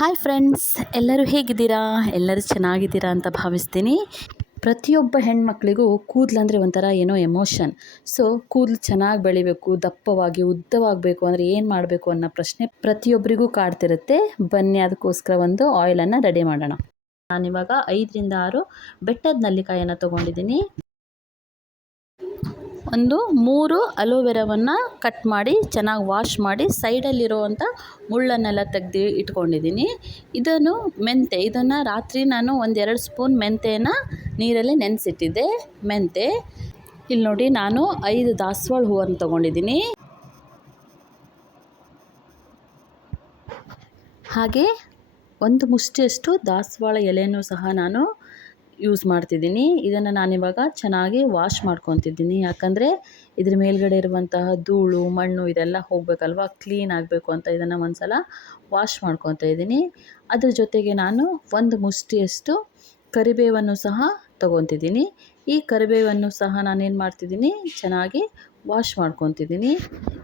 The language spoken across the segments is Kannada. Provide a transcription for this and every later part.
ಹಾಯ್ ಫ್ರೆಂಡ್ಸ್, ಎಲ್ಲರೂ ಹೇಗಿದ್ದೀರಾ? ಎಲ್ಲರೂ ಚೆನ್ನಾಗಿದ್ದೀರಾ ಅಂತ ಭಾವಿಸ್ತೀನಿ. ಪ್ರತಿಯೊಬ್ಬ ಹೆಣ್ಮಕ್ಳಿಗೂ ಕೂದಲಂದರೆ ಒಂಥರ ಏನೋ ಎಮೋಷನ್. ಸೊ ಕೂದಲು ಚೆನ್ನಾಗಿ ಬೆಳಿಬೇಕು, ದಪ್ಪವಾಗಿ ಉದ್ದವಾಗಬೇಕು ಅಂದರೆ ಏನು ಮಾಡಬೇಕು ಅನ್ನೋ ಪ್ರಶ್ನೆ ಪ್ರತಿಯೊಬ್ಬರಿಗೂ ಕಾಡ್ತಿರುತ್ತೆ. ಬನ್ನಿ ಅದಕ್ಕೋಸ್ಕರ ಒಂದು ಆಯಿಲನ್ನು ರೆಡಿ ಮಾಡೋಣ. ನಾನಿವಾಗ 5ರಿಂದ 6 ಬೆಟ್ಟದ ನೆಲ್ಲಿಕಾಯನ್ನು ತೊಗೊಂಡಿದ್ದೀನಿ. ಒಂದು 3 ಅಲೋವೆರಾವನ್ನು ಕಟ್ ಮಾಡಿ ಚೆನ್ನಾಗಿ ವಾಶ್ ಮಾಡಿ ಸೈಡಲ್ಲಿರುವಂಥ ಮುಳ್ಳನ್ನೆಲ್ಲ ತೆಗೆದು ಇಟ್ಕೊಂಡಿದ್ದೀನಿ. ಇದನ್ನು ರಾತ್ರಿ ನಾನು 1-2 ಸ್ಪೂನ್ ಮೆಂತೆನ ನೀರಲ್ಲಿ ನೆನೆಸಿಟ್ಟಿದ್ದೆ. ಮೆಂತೆ ಇಲ್ಲಿ ನೋಡಿ, ನಾನು 5 ದಾಸವಾಳ ಹೂವನ್ನು ತೊಗೊಂಡಿದ್ದೀನಿ. ಹಾಗೆ ಒಂದು ಮುಷ್ಟಿಯಷ್ಟು ದಾಸವಾಳ ಎಲೆಯನ್ನು ಸಹ ನಾನು ಯೂಸ್ ಮಾಡ್ತಿದ್ದೀನಿ. ಇದನ್ನು ನಾನಿವಾಗ ಚೆನ್ನಾಗಿ ವಾಶ್ ಮಾಡ್ಕೊತಿದ್ದೀನಿ. ಯಾಕಂದರೆ ಇದ್ರ ಮೇಲ್ಗಡೆ ಇರುವಂತಹ ಧೂಳು, ಮಣ್ಣು ಇದೆಲ್ಲ ಹೋಗಬೇಕಲ್ವ, ಕ್ಲೀನ್ ಆಗಬೇಕು ಅಂತ ಇದನ್ನು ಒಂದು ಸಲ ವಾಶ್ ಮಾಡ್ಕೊತಾ ಇದ್ದೀನಿ. ಅದ್ರ ಜೊತೆಗೆ ನಾನು ಒಂದು ಮುಷ್ಟಿಯಷ್ಟು ಕರಿಬೇವನ್ನು ಸಹ ತೊಗೊತಿದ್ದೀನಿ. ಈ ಕರಿಬೇವನ್ನು ಸಹ ನಾನೇನು ಮಾಡ್ತಿದ್ದೀನಿ, ಚೆನ್ನಾಗಿ ವಾಶ್ ಮಾಡ್ಕೊತಿದ್ದೀನಿ.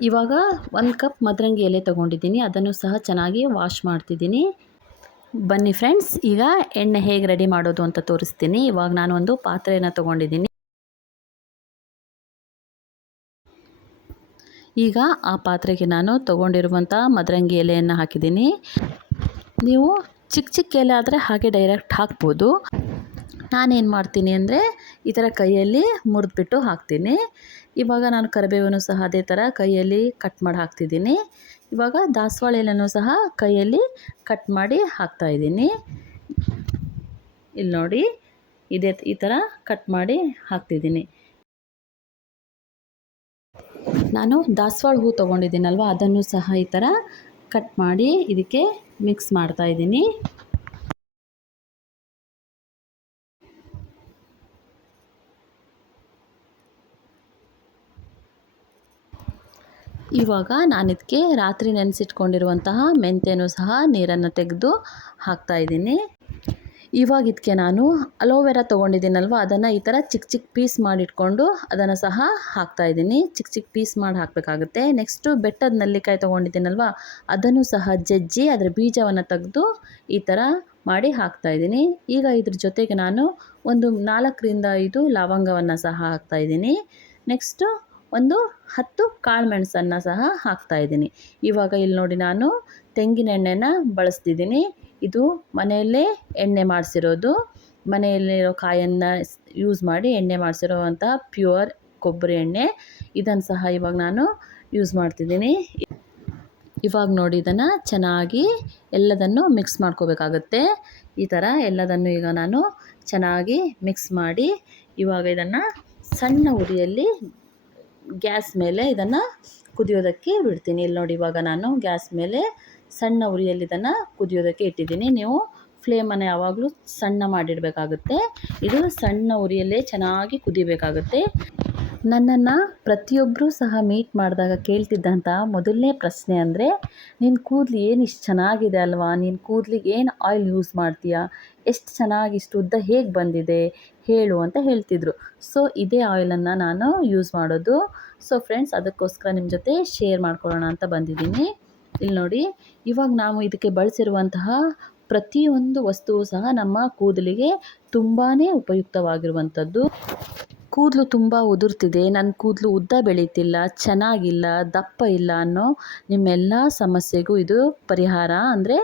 ಇವಾಗ 1 ಕಪ್ ಮದರಂಗಿ ಎಲೆ ತೊಗೊಂಡಿದ್ದೀನಿ, ಅದನ್ನು ಸಹ ಚೆನ್ನಾಗಿ ವಾಶ್ ಮಾಡ್ತಿದ್ದೀನಿ. ಬನ್ನಿ ಫ್ರೆಂಡ್ಸ್, ಈಗ ಎಣ್ಣೆ ಹೇಗೆ ರೆಡಿ ಮಾಡೋದು ಅಂತ ತೋರಿಸ್ತೀನಿ. ಇವಾಗ ನಾನು ಒಂದು ಪಾತ್ರೆಯನ್ನು ತೊಗೊಂಡಿದ್ದೀನಿ. ಈಗ ಆ ಪಾತ್ರೆಗೆ ನಾನು ತೊಗೊಂಡಿರುವಂಥ ಮದರಂಗಿ ಎಲೆಯನ್ನು ಹಾಕಿದ್ದೀನಿ. ನೀವು ಚಿಕ್ಕ ಚಿಕ್ಕ ಎಲೆ ಆದರೆ ಹಾಗೆ ಡೈರೆಕ್ಟ್ ಹಾಕ್ಬೋದು. ನಾನೇನು ಮಾಡ್ತೀನಿ ಅಂದರೆ ಈ ಥರ ಕೈಯಲ್ಲಿ ಮುರಿದ್ಬಿಟ್ಟು ಹಾಕ್ತೀನಿ. ಇವಾಗ ನಾನು ಕರಿಬೇವನ್ನು ಸಹ ಅದೇ ಥರ ಕೈಯಲ್ಲಿ ಕಟ್ ಮಾಡಿ ಹಾಕ್ತಿದ್ದೀನಿ. ಇವಾಗ ದಾಸವಾಳ ಎಲೆನೂ ಸಹ ಕೈಯಲ್ಲಿ ಕಟ್ ಮಾಡಿ ಹಾಕ್ತಾಯಿದ್ದೀನಿ. ಇಲ್ಲಿ ನೋಡಿ, ಈ ಥರ ಕಟ್ ಮಾಡಿ ಹಾಕ್ತಿದ್ದೀನಿ. ನಾನು ದಾಸವಾಳ ಹೂ ತೊಗೊಂಡಿದ್ದೀನಲ್ವ, ಅದನ್ನು ಸಹ ಈ ಥರ ಕಟ್ ಮಾಡಿ ಇದಕ್ಕೆ ಮಿಕ್ಸ್ ಮಾಡ್ತಾಯಿದ್ದೀನಿ. ಇವಾಗ ನಾನು ಇದಕ್ಕೆ ರಾತ್ರಿ ನೆನೆಸಿಟ್ಕೊಂಡಿರುವಂತಹ ಮೆಂತ್ಯನೂ ಸಹ ನೀರನ್ನು ತೆಗೆದು ಹಾಕ್ತಾಯಿದ್ದೀನಿ. ಇವಾಗ ಇದಕ್ಕೆ ನಾನು ಅಲೋವೆರಾ ತೊಗೊಂಡಿದ್ದೀನಲ್ವ, ಅದನ್ನು ಈ ಥರ ಚಿಕ್ಕ ಚಿಕ್ಕ ಪೀಸ್ ಮಾಡಿಟ್ಕೊಂಡು ಅದನ್ನು ಸಹ ಹಾಕ್ತಾಯಿದ್ದೀನಿ. ಚಿಕ್ಕ ಚಿಕ್ಕ ಪೀಸ್ ಮಾಡಿ ಹಾಕಬೇಕಾಗುತ್ತೆ. ನೆಕ್ಸ್ಟು ಬೆಟ್ಟದ ನೆಲ್ಲಿಕಾಯಿ ತೊಗೊಂಡಿದ್ದೀನಲ್ವ, ಅದನ್ನು ಸಹ ಜಜ್ಜಿ ಅದರ ಬೀಜವನ್ನು ತೆಗೆದು ಈ ಥರ ಮಾಡಿ ಹಾಕ್ತಾಯಿದ್ದೀನಿ. ಈಗ ಇದ್ರ ಜೊತೆಗೆ ನಾನು ಒಂದು 4ರಿಂದ 5 ಲವಂಗವನ್ನು ಸಹ ಹಾಕ್ತಾಯಿದ್ದೀನಿ. ನೆಕ್ಸ್ಟು ಒಂದು 10 ಕಾಳು ಮೆಣಸನ್ನು ಸಹ ಹಾಕ್ತಾಯಿದ್ದೀನಿ. ಇವಾಗ ಇಲ್ಲಿ ನೋಡಿ, ನಾನು ತೆಂಗಿನ ಎಣ್ಣೆನ ಬಳಸ್ತಿದ್ದೀನಿ. ಇದು ಮನೆಯಲ್ಲೇ ಎಣ್ಣೆ ಮಾಡಿಸಿರೋದು, ಮನೆಯಲ್ಲಿರೋ ಕಾಯನ್ನು ಯೂಸ್ ಮಾಡಿ ಎಣ್ಣೆ ಮಾಡಿಸಿರೋವಂಥ ಪ್ಯೂರ್ ಕೊಬ್ಬರಿ ಎಣ್ಣೆ. ಇದನ್ನು ಸಹ ಇವಾಗ ನಾನು ಯೂಸ್ ಮಾಡ್ತಿದ್ದೀನಿ. ಇವಾಗ ನೋಡಿ, ಇದನ್ನು ಚೆನ್ನಾಗಿ ಎಲ್ಲದನ್ನು ಮಿಕ್ಸ್ ಮಾಡ್ಕೋಬೇಕಾಗತ್ತೆ. ಈ ಥರ ಎಲ್ಲದನ್ನು ಈಗ ನಾನು ಚೆನ್ನಾಗಿ ಮಿಕ್ಸ್ ಮಾಡಿ ಇವಾಗ ಇದನ್ನು ಸಣ್ಣ ಉರಿಯಲ್ಲಿ ಗ್ಯಾಸ್ ಮೇಲೆ ಇದನ್ನು ಕುದಿಯೋದಕ್ಕೆ ಬಿಡ್ತೀನಿ. ಇಲ್ಲಿ ನೋಡಿ, ಇವಾಗ ನಾನು ಗ್ಯಾಸ್ ಮೇಲೆ ಸಣ್ಣ ಉರಿಯಲ್ಲಿ ಇದನ್ನು ಕುದಿಯೋದಕ್ಕೆ ಇಟ್ಟಿದ್ದೀನಿ. ನೀವು ಫ್ಲೇಮನ್ನು ಯಾವಾಗಲೂ ಸಣ್ಣ ಮಾಡಿಡಬೇಕಾಗುತ್ತೆ. ಇದು ಸಣ್ಣ ಉರಿಯಲ್ಲೇ ಚೆನ್ನಾಗಿ ಕುದಿಬೇಕಾಗುತ್ತೆ. ನನ್ನನ್ನು ಪ್ರತಿಯೊಬ್ಬರೂ ಸಹ ಮೀಟ್ ಮಾಡಿದಾಗ ಕೇಳ್ತಿದ್ದಂಥ ಮೊದಲನೇ ಪ್ರಶ್ನೆ ಅಂದರೆ, ನಿನ್ನ ಕೂದಲು ಏನು ಇಷ್ಟು ಚೆನ್ನಾಗಿದೆ ಅಲ್ವಾ, ನಿನ್ನ ಕೂದಲಿಗೆ ಏನು ಆಯಿಲ್ ಯೂಸ್ ಮಾಡ್ತೀಯಾ, ಎಷ್ಟು ಚೆನ್ನಾಗಿ ಇಷ್ಟು ಉದ್ದ ಹೇಗೆ ಬಂದಿದೆ ಹೇಳು ಅಂತ ಹೇಳ್ತಿದ್ರು. ಸೊ ಇದೇ ಆಯಿಲನ್ನು ನಾನು ಯೂಸ್ ಮಾಡೋದು. ಸೊ ಫ್ರೆಂಡ್ಸ್, ಅದಕ್ಕೋಸ್ಕರ ನಿಮ್ಮ ಜೊತೆ ಶೇರ್ ಮಾಡ್ಕೊಳ್ಳೋಣ ಅಂತ ಬಂದಿದ್ದೀನಿ. ಇಲ್ಲಿ ನೋಡಿ, ಇವಾಗ ನಾವು ಇದಕ್ಕೆ ಬಳಸಿರುವಂತಹ ಪ್ರತಿಯೊಂದು ವಸ್ತುವು ಸಹ ನಮ್ಮ ಕೂದಲಿಗೆ ತುಂಬಾ ಉಪಯುಕ್ತವಾಗಿರುವಂಥದ್ದು. ಕೂದಲು ತುಂಬ ಉದುರ್ತಿದೆ, ನನ್ನ ಕೂದಲು ಉದ್ದ ಬೆಳೀತಿಲ್ಲ, ಚೆನ್ನಾಗಿಲ್ಲ, ದಪ್ಪ ಇಲ್ಲ ಅನ್ನೋ ನಿಮ್ಮೆಲ್ಲ ಸಮಸ್ಯೆಗೂ ಇದು ಪರಿಹಾರ. ಅಂದರೆ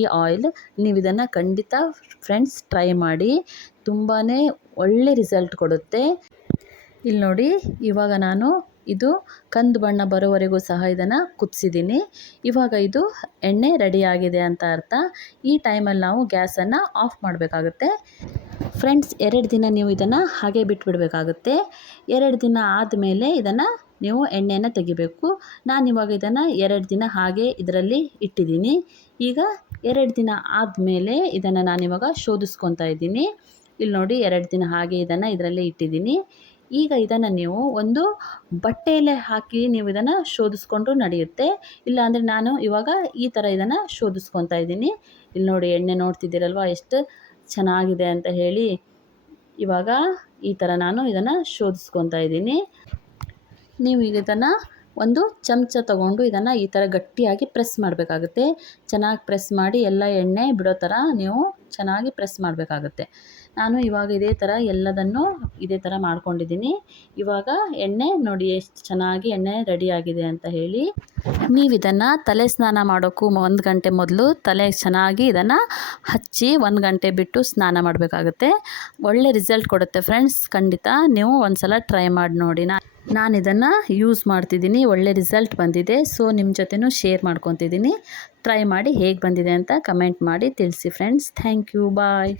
ಈ ಆಯಿಲ್, ನೀವು ಇದನ್ನು ಖಂಡಿತ ಫ್ರೆಂಡ್ಸ್ ಟ್ರೈ ಮಾಡಿ, ತುಂಬಾ ಒಳ್ಳೆ ರಿಸಲ್ಟ್ ಕೊಡುತ್ತೆ. ಇಲ್ಲಿ ನೋಡಿ, ಇವಾಗ ನಾನು ಇದು ಕಂದು ಬಣ್ಣ ಬರೋವರೆಗೂ ಸಹ ಇದನ್ನು ಕುದಿಸಿದ್ದೀನಿ. ಇವಾಗ ಇದು ಎಣ್ಣೆ ರೆಡಿಯಾಗಿದೆ ಅಂತ ಅರ್ಥ. ಈ ಟೈಮಲ್ಲಿ ನಾವು ಗ್ಯಾಸನ್ನು ಆಫ್ ಮಾಡಬೇಕಾಗುತ್ತೆ. ಫ್ರೆಂಡ್ಸ್, 2 ದಿನ ನೀವು ಇದನ್ನು ಹಾಗೆ ಬಿಟ್ಬಿಡಬೇಕಾಗುತ್ತೆ. 2 ದಿನ ಆದಮೇಲೆ ಇದನ್ನು ನೀವು ಎಣ್ಣೆಯನ್ನು ತೆಗಿಬೇಕು. ನಾನಿವಾಗ ಇದನ್ನು 2 ದಿನ ಹಾಗೆ ಇದರಲ್ಲಿ ಇಟ್ಟಿದ್ದೀನಿ. ಈಗ 2 ದಿನ ಆದಮೇಲೆ ಇದನ್ನು ನಾನಿವಾಗ ಶೋಧಿಸ್ಕೊತಾ ಇದ್ದೀನಿ. ಇಲ್ಲಿ ನೋಡಿ, 2 ದಿನ ಹಾಗೆ ಇದನ್ನು ಇದರಲ್ಲೇ ಇಟ್ಟಿದ್ದೀನಿ. ಈಗ ಇದನ್ನು ನೀವು ಒಂದು ಬಟ್ಟೆಯಲ್ಲೇ ಹಾಕಿ ನೀವು ಇದನ್ನು ಶೋಧಿಸ್ಕೊಂಡ್ರೂ ನಡೆಯುತ್ತೆ. ಇಲ್ಲಾಂದರೆ ನಾನು ಇವಾಗ ಈ ಥರ ಇದನ್ನು ಶೋಧಿಸ್ಕೊತಾ ಇದ್ದೀನಿ. ಇಲ್ಲಿ ನೋಡಿ, ಎಣ್ಣೆ ನೋಡ್ತಿದ್ದೀರಲ್ವ ಎಷ್ಟು ಚೆನ್ನಾಗಿದೆ ಅಂತ ಹೇಳಿ. ಇವಾಗ ಈ ಥರ ನಾನು ಇದನ್ನು ಶೋಧಿಸ್ಕೊತಾ ಇದ್ದೀನಿ. ನೀವು ಈಗ ಇದನ್ನು ಒಂದು ಚಮಚ ತಗೊಂಡು ಇದನ್ನು ಈ ಥರ ಗಟ್ಟಿಯಾಗಿ ಪ್ರೆಸ್ ಮಾಡಬೇಕಾಗುತ್ತೆ. ಚೆನ್ನಾಗಿ ಪ್ರೆಸ್ ಮಾಡಿ ಎಲ್ಲ ಎಣ್ಣೆ ಬಿಡೋ ಥರ ನೀವು ಚೆನ್ನಾಗಿ ಪ್ರೆಸ್ ಮಾಡಬೇಕಾಗುತ್ತೆ. ನಾನು ಇವಾಗ ಇದೇ ಥರ ಎಲ್ಲದನ್ನು ಇದೇ ಥರ ಮಾಡ್ಕೊಂಡಿದ್ದೀನಿ. ಇವಾಗ ಎಣ್ಣೆ ನೋಡಿ ಎಷ್ಟು ಚೆನ್ನಾಗಿ ಎಣ್ಣೆ ರೆಡಿಯಾಗಿದೆ ಅಂತ ಹೇಳಿ. ನೀವು ಇದನ್ನು ತಲೆ ಸ್ನಾನ ಮಾಡೋಕ್ಕೂ 1 ಗಂಟೆ ಮೊದಲು ತಲೆಗೆ ಚೆನ್ನಾಗಿ ಇದನ್ನು ಹಚ್ಚಿ 1 ಗಂಟೆ ಬಿಟ್ಟು ಸ್ನಾನ ಮಾಡಬೇಕಾಗುತ್ತೆ. ಒಳ್ಳೆ ರಿಸಲ್ಟ್ ಕೊಡುತ್ತೆ ಫ್ರೆಂಡ್ಸ್. ಖಂಡಿತ ನೀವು ಒಂದು ಸಲ ಟ್ರೈ ಮಾಡಿ ನೋಡಿ. ನಾನು ಇದನ್ನು ಯೂಸ್ ಮಾಡ್ತಿದ್ದೀನಿ, ಒಳ್ಳೆ ರಿಸಲ್ಟ್ ಬಂದಿದೆ. ಸೊ ನಿಮ್ಮ ಜೊತೆನೂ ಶೇರ್ ಮಾಡ್ಕೊತಿದ್ದೀನಿ. ಟ್ರೈ ಮಾಡಿ ಹೇಗೆ ಬಂದಿದೆ ಅಂತ ಕಮೆಂಟ್ ಮಾಡಿ ತಿಳಿಸಿ ಫ್ರೆಂಡ್ಸ್. Thank you, bye.